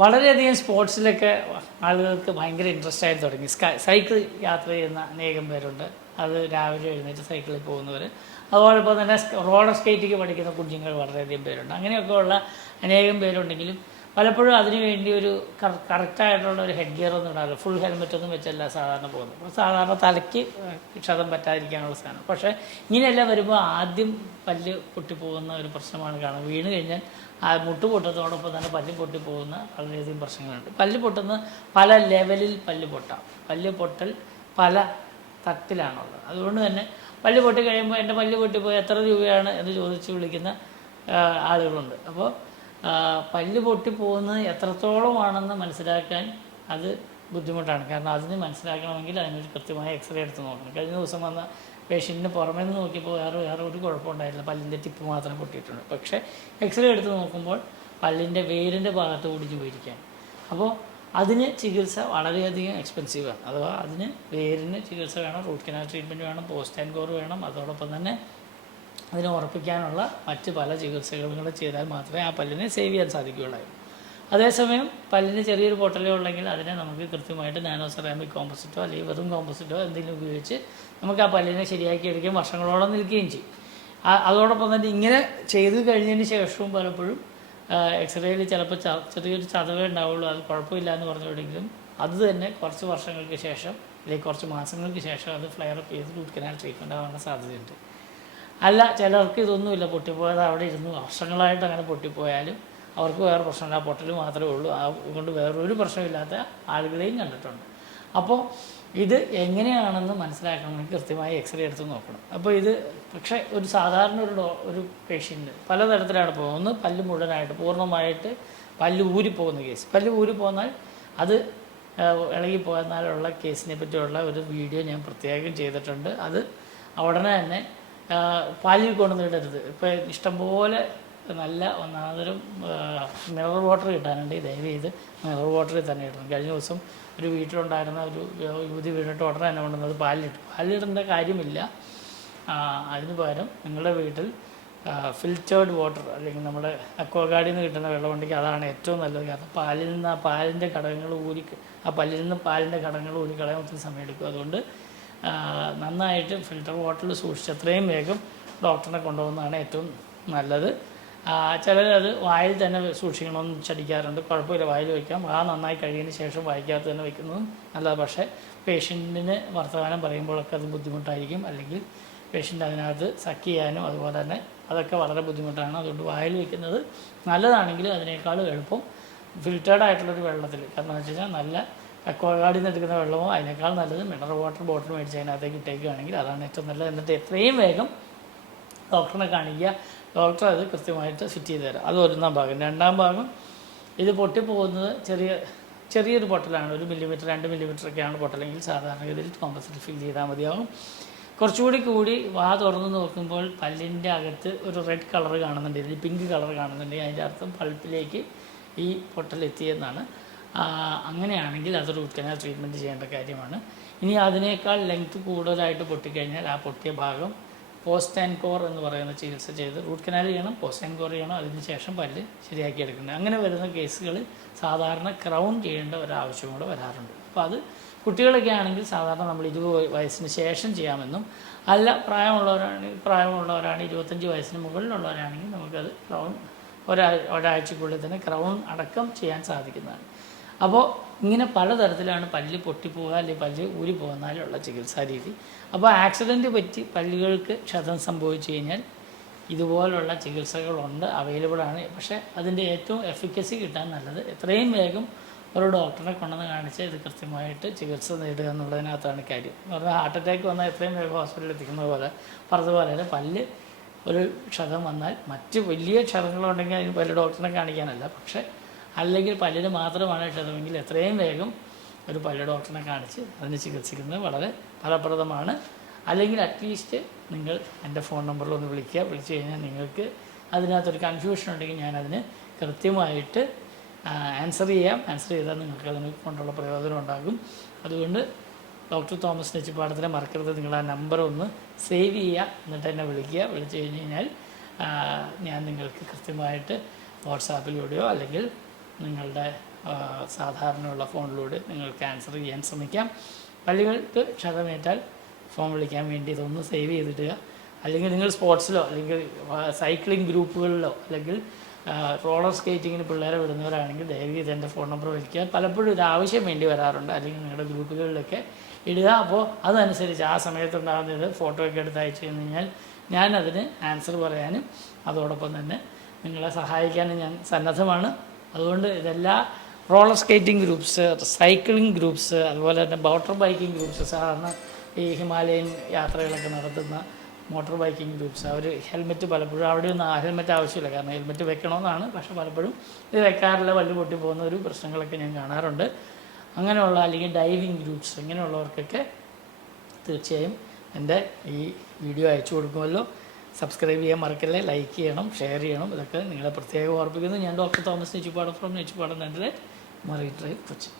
വളരെയധികം സ്പോർട്സിലൊക്കെ ആളുകൾക്ക് ഭയങ്കര ഇൻട്രസ്റ്റ് ആയി തുടങ്ങി. സൈക്കിൾ യാത്ര ചെയ്യുന്ന അനേകം പേരുണ്ട്. അത് രാവിലെ എഴുന്നേറ്റ് സൈക്കിളിൽ പോകുന്നവർ, അതോടൊപ്പം തന്നെ റോളർ സ്കേറ്റിങ് പഠിക്കുന്ന കുഞ്ഞുങ്ങൾ വളരെയധികം പേരുണ്ട്. അങ്ങനെയൊക്കെ ഉള്ള അനേകം പേരുണ്ടെങ്കിലും പലപ്പോഴും അതിനു വേണ്ടി ഒരു കറക്റ്റായിട്ടുള്ള ഒരു ഹെഡ് ഗിയർ ഒന്നും ഇടാറില്ല. ഫുൾ ഹെൽമെറ്റ് ഒന്നും വെച്ചല്ല സാധാരണ പോകുന്നത്. അപ്പോൾ സാധാരണ തലയ്ക്ക് ക്ഷതം പറ്റാതിരിക്കാനുള്ള സാധനം. പക്ഷേ ഇങ്ങനെയെല്ലാം വരുമ്പോൾ ആദ്യം പല്ല് പൊട്ടിപ്പോകുന്ന ഒരു പ്രശ്നമാണ് കാണുന്നത്. വീണ് കഴിഞ്ഞാൽ ആ മുട്ട് പൊട്ടത്തോടൊപ്പം തന്നെ പല്ല് പൊട്ടിപ്പോകുന്ന വളരെയധികം പ്രശ്നങ്ങളുണ്ട്. പല്ല് പൊട്ടുന്ന പല ലെവലിൽ പല്ല് പൊട്ടാം. പല്ല് പൊട്ടൽ പല തട്ടിലാണുള്ളത്. അതുകൊണ്ട് തന്നെ പല്ല് പൊട്ടി കഴിയുമ്പോൾ എൻ്റെ പല്ല് പൊട്ടിപ്പോയി എത്ര രൂപയാണ് എന്ന് ചോദിച്ച് വിളിക്കുന്ന ആളുകളുണ്ട്. അപ്പോൾ പല്ല് പൊട്ടിപ്പോകുന്നത് എത്രത്തോളമാണെന്ന് മനസ്സിലാക്കാൻ അത് ബുദ്ധിമുട്ടാണ്. കാരണം അതിന് മനസ്സിലാക്കണമെങ്കിൽ അതിനൊരു കൃത്യമായ എക്സ്റേ എടുത്ത് നോക്കണം. കഴിഞ്ഞ ദിവസം വന്ന പേഷ്യൻറ്റിന് പുറമേ നിന്ന് നോക്കിയപ്പോൾ വേറെ ഒരു കുഴപ്പമുണ്ടായില്ല. പല്ലിൻ്റെ ടിപ്പ് മാത്രമേ പൊട്ടിയിട്ടുണ്ട്. പക്ഷേ എക്സ്റേ എടുത്ത് നോക്കുമ്പോൾ പല്ലിൻ്റെ വേരിൻ്റെ ഭാഗത്ത് ഒടിഞ്ഞു പോയിരിക്കുകയാണ്. അപ്പോൾ അതിന് ചികിത്സ വളരെയധികം എക്സ്പെൻസീവാണ്. അഥവാ അതിന് വേരിന് ചികിത്സ വേണം, റൂട്ട് കനാൽ ട്രീറ്റ്മെൻറ്റ് വേണം, പോസ്റ്റ് ആൻഡ് കോർ വേണം. അതോടൊപ്പം തന്നെ അതിനെ ഉറപ്പിക്കാനുള്ള മറ്റ് പല ചികിത്സകളും കൂടെ ചെയ്താൽ മാത്രമേ ആ പല്ലിനെ സേവ് ചെയ്യാൻ സാധിക്കുകയുള്ളായിരുന്നു. അതേസമയം പല്ലിന് ചെറിയൊരു പൊട്ടലോ ഉണ്ടെങ്കിൽ അതിനെ നമുക്ക് കൃത്യമായിട്ട് നാനോ സെറാമിക് കോമ്പോസിറ്റോ അല്ലെങ്കിൽ വെറും കോമ്പോസിറ്റോ എന്തെങ്കിലും ഉപയോഗിച്ച് നമുക്ക് ആ പല്ലിനെ ശരിയാക്കി എടുക്കുകയും വർഷങ്ങളോളം നിൽക്കുകയും ചെയ്യും. അതോടൊപ്പം തന്നെ ഇങ്ങനെ ചെയ്ത് കഴിഞ്ഞതിന് ശേഷവും പലപ്പോഴും എക്സ്റേയിൽ ചിലപ്പോൾ ചെറിയൊരു ചതവേ ഉണ്ടാവുള്ളൂ, അത് കുഴപ്പമില്ല എന്ന് പറഞ്ഞുകൊണ്ടെങ്കിലും അത് തന്നെ കുറച്ച് വർഷങ്ങൾക്ക് ശേഷം അല്ലെങ്കിൽ കുറച്ച് മാസങ്ങൾക്ക് ശേഷം അത് ഫ്ലെയർ അപ്പ് ചെയ്ത് റൂട്ട് കനാൽ ട്രീറ്റ്മെൻറ്റ് ആവാനുള്ള സാധ്യതയുണ്ട്. അല്ല, ചിലർക്ക് ഇതൊന്നുമില്ല, പൊട്ടിപ്പോയത് അവിടെ ഇരുന്നു വർഷങ്ങളായിട്ട് അങ്ങനെ പൊട്ടിപ്പോയാലും അവർക്ക് വേറെ പ്രശ്നമില്ല, ആ പൊട്ടൽ മാത്രമേ ഉള്ളൂ, അതുകൊണ്ട് വേറൊരു പ്രശ്നമില്ലാത്ത ആളുകളെയും കണ്ടിട്ടുണ്ട്. അപ്പോൾ ഇത് എങ്ങനെയാണെന്ന് മനസ്സിലാക്കണമെങ്കിൽ കൃത്യമായി എക്സ്റേ എടുത്ത് നോക്കണം. അപ്പോൾ ഇത് പക്ഷേ ഒരു സാധാരണ ഒരു പേഷ്യൻ്റ് പലതരത്തിലാണ് പോകുന്നത്. ഒന്ന് പല്ല് മുഴുവനായിട്ട് പൂർണ്ണമായിട്ട് പല്ല് ഊരിപ്പോകുന്ന കേസ്. പല്ല് ഊരിപ്പോന്നാൽ അത് ഇളകിപ്പോയെന്നാലുള്ള കേസിനെ പറ്റിയുള്ള ഒരു വീഡിയോ ഞാൻ പ്രത്യേകം ചെയ്തിട്ടുണ്ട്. അത് ഉടനെ തന്നെ പാലിൽ കൊണ്ടുവന്നിടരുത്. ഇപ്പോൾ ഇഷ്ടംപോലെ നല്ല ഒന്നാമതൊരു മിനറൽ വാട്ടർ കിട്ടാനുണ്ട്. ദയവ് ചെയ്ത് മിനറൽ വാട്ടറിൽ തന്നെ ഇടണം. കഴിഞ്ഞ ദിവസം ഒരു വീട്ടിലുണ്ടായിരുന്ന ഒരു യുവതി വീണിട്ട് ഉടനെ തന്നെ കൊണ്ടുവന്നത് പാലിലിടേണ്ട കാര്യമില്ല. അതിന് പകരം നിങ്ങളുടെ വീട്ടിൽ ഫിൽറ്റേർഡ് വാട്ടർ അല്ലെങ്കിൽ നമ്മുടെ അക്വാഗാർഡിൽ നിന്ന് കിട്ടുന്ന വെള്ളമുണ്ടെങ്കിൽ അതാണ് ഏറ്റവും നല്ലത്. കാരണം പാലിൽ നിന്ന് പാലിൻ്റെ ഘടകങ്ങൾ പല്ലിൽ നിന്ന് പാലിൻ്റെ ഘടകങ്ങൾ ഊരിക്കളയാൻ ഒത്തിരി സമയമെടുക്കും. അതുകൊണ്ട് നന്നായിട്ട് ഫിൽറ്റർ വാട്ടറിൽ സൂക്ഷിച്ച് എത്രയും വേഗം ഡോക്ടറിനെ കൊണ്ടുപോകുന്നതാണ് ഏറ്റവും നല്ലത്. ചിലരത് വായിൽ തന്നെ സൂക്ഷിക്കണമെന്ന് ചടിക്കാറുണ്ട്. കുഴപ്പമില്ല, വായിൽ വയ്ക്കാം. നന്നായി കഴിയുന്നതിന് ശേഷം വായിക്കകത്ത് തന്നെ വയ്ക്കുന്നതും നല്ലത്. പക്ഷേ പേഷ്യൻറ്റിന് വർത്തമാനം പറയുമ്പോഴൊക്കെ അത് ബുദ്ധിമുട്ടായിരിക്കും. അല്ലെങ്കിൽ പേഷ്യൻ്റ് അതിനകത്ത് സക്ക് ചെയ്യാനും അതുപോലെ തന്നെ അതൊക്കെ വളരെ ബുദ്ധിമുട്ടാണ്. അതുകൊണ്ട് വായിൽ വയ്ക്കുന്നത് നല്ലതാണെങ്കിലും അതിനേക്കാളും എളുപ്പം ഫിൽറ്റേർഡ് ആയിട്ടുള്ളൊരു വെള്ളത്തിൽ, കാരണം എന്ന് വെച്ച് കഴിഞ്ഞാൽ നല്ല അക്വാഗാർഡിൽ നിന്ന് എടുക്കുന്ന വെള്ളമോ അതിനേക്കാൾ നല്ലത് മിനറൽ വാട്ടർ ബോട്ടിൽ മേടിച്ച് അതിനകത്തേക്ക് ഇട്ടേക്കുകയാണെങ്കിൽ അതാണ് ഏറ്റവും നല്ലത്. എന്നിട്ട് എത്രയും വേഗം ഡോക്ടറിനെ കാണിക്കുക. ഡോക്ടർ അത് കൃത്യമായിട്ട് ഫിറ്റ് ചെയ്ത് തരാം. അത് ഒന്നാം ഭാഗം. രണ്ടാം ഭാഗം, ഇത് പൊട്ടിപ്പോകുന്നത് ചെറിയൊരു പൊട്ടലാണ്. 1 മില്ലിമീറ്റർ 2 മില്ലിമീറ്ററൊക്കെയാണ് പൊട്ടലെങ്കിൽ സാധാരണഗതിയിൽ കോമ്പസിറ്റ് ഫിൽ ചെയ്താൽ മതിയാവും. കുറച്ചുകൂടി വാ തുറന്ന് നോക്കുമ്പോൾ പല്ലിൻ്റെ അകത്ത് ഒരു റെഡ് കളർ കാണുന്നുണ്ട്, ഇതിൽ പിങ്ക് കളർ കാണുന്നുണ്ടെങ്കിൽ അതിൻ്റെ അർത്ഥം പൾപ്പിലേക്ക് ഈ പൊട്ടൽ എത്തിയെന്നാണ്. അങ്ങനെയാണെങ്കിൽ അത് റൂട്ട് കനാൽ ട്രീറ്റ്മെൻറ്റ് ചെയ്യേണ്ട കാര്യമാണ്. ഇനി അതിനേക്കാൾ ലെങ്ത്ത് കൂടുതലായിട്ട് പൊട്ടിക്കഴിഞ്ഞാൽ ആ പൊട്ടിയ ഭാഗം പോസ്റ്റ് ആൻഡ് കോർ എന്ന് പറയുന്ന ചികിത്സ ചെയ്ത് റൂട്ട് കനാൽ ചെയ്യണം, പോസ്റ്റ് ആൻഡ് കോർ ചെയ്യണം, അതിന് ശേഷം പല്ല് ശരിയാക്കി എടുക്കുന്നത്. അങ്ങനെ വരുന്ന കേസുകൾ സാധാരണ ക്രൗൺ ചെയ്യേണ്ട ഒരാവശ്യം കൂടെ വരാറുണ്ട്. അപ്പോൾ അത് കുട്ടികളൊക്കെ ആണെങ്കിൽ സാധാരണ നമ്മൾ 20 വയസ്സിന് ശേഷം ചെയ്യാമെന്നും, അല്ല പ്രായമുള്ളവരാണ് 25 വയസ്സിന് മുകളിലുള്ളവരാണെങ്കിൽ നമുക്കത് ക്രൗൺ ഒരാഴ്ചക്കുള്ളിൽ തന്നെ ക്രൗൺ അടക്കം ചെയ്യാൻ സാധിക്കുന്നതാണ്. അപ്പോൾ ഇങ്ങനെ പലതരത്തിലാണ് പല്ല് പൊട്ടിപ്പോവുക അല്ലെങ്കിൽ പല്ല് ഊരിപ്പോകുന്നാലുള്ള ചികിത്സാ രീതി. അപ്പോൾ ആക്സിഡൻറ്റ് പറ്റി പല്ലുകൾക്ക് ക്ഷതം സംഭവിച്ചു കഴിഞ്ഞാൽ ഇതുപോലുള്ള ചികിത്സകളുണ്ട്, അവൈലബിളാണ്. പക്ഷേ അതിൻ്റെ ഏറ്റവും എഫിക്കസി കിട്ടാൻ നല്ലത് എത്രയും വേഗം ഒരു ഡോക്ടറെ കൊണ്ടുവന്ന് കാണിച്ച് ഇത് കൃത്യമായിട്ട് ചികിത്സ നേടുക എന്നുള്ളതിനകത്താണ് കാര്യം. എന്ന് പറഞ്ഞാൽ ഹാർട്ട് അറ്റാക്ക് വന്നാൽ എത്രയും വേഗം ഹോസ്പിറ്റലിൽ എത്തിക്കുന്നത് പോലെ പറഞ്ഞതുപോലെ പല്ല് ഒരു ക്ഷതം വന്നാൽ മറ്റ് വലിയ ക്ഷതങ്ങളുണ്ടെങ്കിൽ അതിന് പല്ല് ഡോക്ടറിനെ കാണിക്കാനല്ല, പക്ഷേ അല്ലെങ്കിൽ പല്ലിന് മാത്രമാണ് ക്ഷതമെങ്കിൽ എത്രയും വേഗം ഒരു പല്ല് ഡോക്ടറിനെ കാണിച്ച് അതിന് ചികിത്സിക്കുന്നത് വളരെ ഫലപ്രദമാണ്. അല്ലെങ്കിൽ അറ്റ്ലീസ്റ്റ് നിങ്ങൾ എൻ്റെ ഫോൺ നമ്പറിൽ ഒന്ന് വിളിച്ച് കഴിഞ്ഞാൽ നിങ്ങൾക്ക് അതിനകത്തൊരു കൺഫ്യൂഷൻ ഉണ്ടെങ്കിൽ ഞാനതിന് കൃത്യമായിട്ട് ആൻസർ ചെയ്താൽ നിങ്ങൾക്ക് അതിനെ കൊണ്ടുള്ള പ്രയോജനം ഉണ്ടാകും. അതുകൊണ്ട് ഡോക്ടർ തോമസ് നെച്ചിപ്പാടത്തിനെ മറക്കരുത്. നിങ്ങൾ ആ നമ്പർ ഒന്ന് സേവ് ചെയ്യുക, എന്നിട്ട് എന്നെ വിളിച്ച് കഴിഞ്ഞാൽ ഞാൻ നിങ്ങൾക്ക് കൃത്യമായിട്ട് വാട്സാപ്പിലൂടെയോ അല്ലെങ്കിൽ നിങ്ങളുടെ സാധാരണയുള്ള ഫോണിലൂടെ നിങ്ങൾക്ക് ആൻസർ ചെയ്യാൻ ശ്രമിക്കാം. പല്ലുകൾക്ക് ക്ഷതമേറ്റാൽ ഫോൺ വിളിക്കാൻ വേണ്ടി ഇതൊന്ന് സേവ് ചെയ്തിടുക. അല്ലെങ്കിൽ നിങ്ങൾ സ്പോർട്സിലോ അല്ലെങ്കിൽ സൈക്ലിംഗ് ഗ്രൂപ്പുകളിലോ അല്ലെങ്കിൽ റോളർ സ്കേറ്റിങ്ങിന് പിള്ളേരെ വിടുന്നവരാണെങ്കിൽ ദയവ് ചെയ്ത് എൻ്റെ ഫോൺ നമ്പർ വിളിക്കുക. പലപ്പോഴും ഇത് ആവശ്യം വേണ്ടി വരാറുണ്ട്. അല്ലെങ്കിൽ നിങ്ങളുടെ ഗ്രൂപ്പുകളിലൊക്കെ ഇടുക. അപ്പോൾ അതനുസരിച്ച് ആ സമയത്തുണ്ടാകുന്നത് ഫോട്ടോ ഒക്കെ എടുത്ത് അയച്ചു കഴിഞ്ഞാൽ ഞാനതിന് ആൻസർ പറയാനും അതോടൊപ്പം തന്നെ നിങ്ങളെ സഹായിക്കാനും ഞാൻ സന്നദ്ധമാണ്. അതുകൊണ്ട് ഇതെല്ലാ roller skating groups, cycling groups, അതുപോലെ തന്നെ മോട്ടോർ ബൈക്കിംഗ് ഗ്രൂപ്പ്സ്, സാധാരണ ഈ ഹിമാലയൻ യാത്രകളൊക്കെ നടത്തുന്ന മോട്ടോർ ബൈക്കിംഗ് ഗ്രൂപ്പ്സ്, അവർ ഹെൽമെറ്റ് പലപ്പോഴും അവിടെയൊന്നും ഹെൽമെറ്റ് ആവശ്യമില്ല, കാരണം ഹെൽമെറ്റ് വെക്കണമെന്നാണ്. പക്ഷേ പലപ്പോഴും ഇത് വെക്കാറില്ല, പല്ല് പൊട്ടി പോകുന്ന ഒരു പ്രശ്നങ്ങളൊക്കെ ഞാൻ കാണാറുണ്ട്. അങ്ങനെയുള്ള അല്ലെങ്കിൽ ഡൈവിംഗ് ഗ്രൂപ്പ്സ് ഇങ്ങനെയുള്ളവർക്കൊക്കെ തീർച്ചയായും എൻ്റെ ഈ വീഡിയോ അയച്ചു കൊടുക്കുമല്ലോ. സബ്സ്ക്രൈബ് ചെയ്യാൻ മറക്കല്ലേ, ലൈക്ക് ചെയ്യണം, ഷെയർ ചെയ്യണം. ഇതൊക്കെ നിങ്ങളെ പ്രത്യേകം ഓർപ്പിക്കുന്നു. ഞാൻ doctor Thomas Nechippadam from Nechippadam, എൻ്റെ മറൈൻ ഡ്രൈവ്, കൊച്ചി.